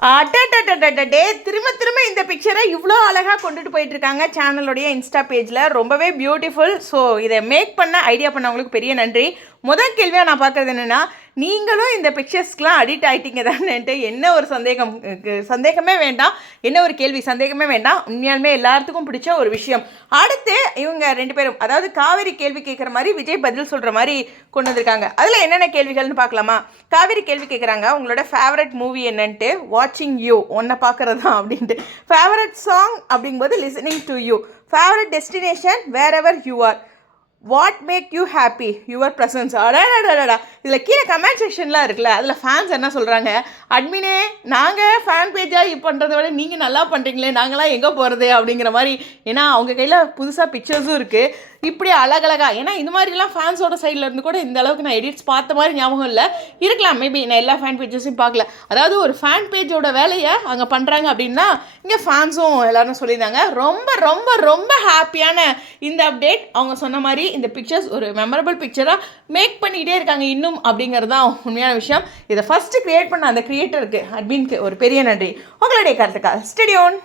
அடடடடடடே திரும்ப திரும்ப இந்த பிக்சரை இவ்வளோ அழகாக கொண்டுட்டு போயிட்டுருக்காங்க சேனலுடைய இன்ஸ்டா பேஜில் ரொம்பவே பியூட்டிஃபுல் ஸோ இதை மேக் பண்ண ஐடியா பண்ணவங்களுக்கு பெரிய நன்றி. முதல் கேள்வியாக நான் பார்க்குறது என்னென்னா நீங்களும் இந்த பிக்சர்ஸ்க்கெலாம் அடிக்ட் ஆகிட்டீங்க தானேன்ட்டு என்ன ஒரு சந்தேகம்? சந்தேகமே வேண்டாம். என்ன ஒரு கேள்வி? சந்தேகமே வேண்டாம். உண்மையாலுமே எல்லாத்துக்கும் பிடிச்ச ஒரு விஷயம். அடுத்து இவங்க ரெண்டு பேரும் அதாவது காவேரி கேள்வி கேட்குற மாதிரி விஜய் பதில் சொல்கிற மாதிரி கொண்டு வந்திருக்காங்க. அதில் என்னென்ன கேள்விகள்னு பார்க்கலாமா? காவேரி கேள்வி கேட்குறாங்க உங்களோட ஃபேவரட் மூவி என்னன்ட்டு வாட்சிங் யூ ஒன்றை பார்க்குறது தான் அப்படின்ட்டு. ஃபேவரட் சாங் அப்படிங்கும்போது listening to you favourite destination wherever you are what make you happy your presence அடாடாடாடா இதில் கீழே கமெண்ட் செக்ஷன்லாம் இருக்குல்ல அதில் ஃபேன்ஸ் என்ன சொல்கிறாங்க அட்மினே நாங்கள் ஃபேன் பேஜாக இது பண்ணுறத விட நீங்கள் நல்லா பண்ணுறீங்களே நாங்களாம் எங்கே போகிறது அப்படிங்கிற மாதிரி. ஏன்னா அவங்க கையில் புதுசாக பிக்சர்ஸும் இருக்குது இப்படி அழகழகா. ஏன்னா இந்த மாதிரிலாம் ஃபேன்ஸோட சைடில் இருந்து கூட இந்த அளவுக்கு நான் எடிட்ஸ் பார்த்த மாதிரி ஞாபகம் இல்லை. இருக்கலாம் மேபி நான் எல்லா ஃபேன் பேஜஸையும் பார்க்கல. அதாவது ஒரு ஃபேன் பேஜோட வேலையை அங்கே பண்ணுறாங்க அப்படின்னா இங்கே ஃபேன்ஸும் எல்லாரும் சொல்லியிருந்தாங்க. ரொம்ப ரொம்ப ரொம்ப ஹாப்பியான இந்த அப்டேட் அவங்க சொன்ன மாதிரி இந்த பிக்சர்ஸ் ஒரு மெமரபிள் பிக்சராக மேக் பண்ணிக்கிட்டே இருக்காங்க இன்னும் அப்படிங்கிறது தான் உண்மையான விஷயம். இதை ஃபஸ்ட்டு க்ரியேட் பண்ண அந்த கிரியேட்டருக்கு அட்மின்க்கு ஒரு பெரிய நன்றி. உங்களுடைய கருத்துக்கா ஸ்டெடியோன்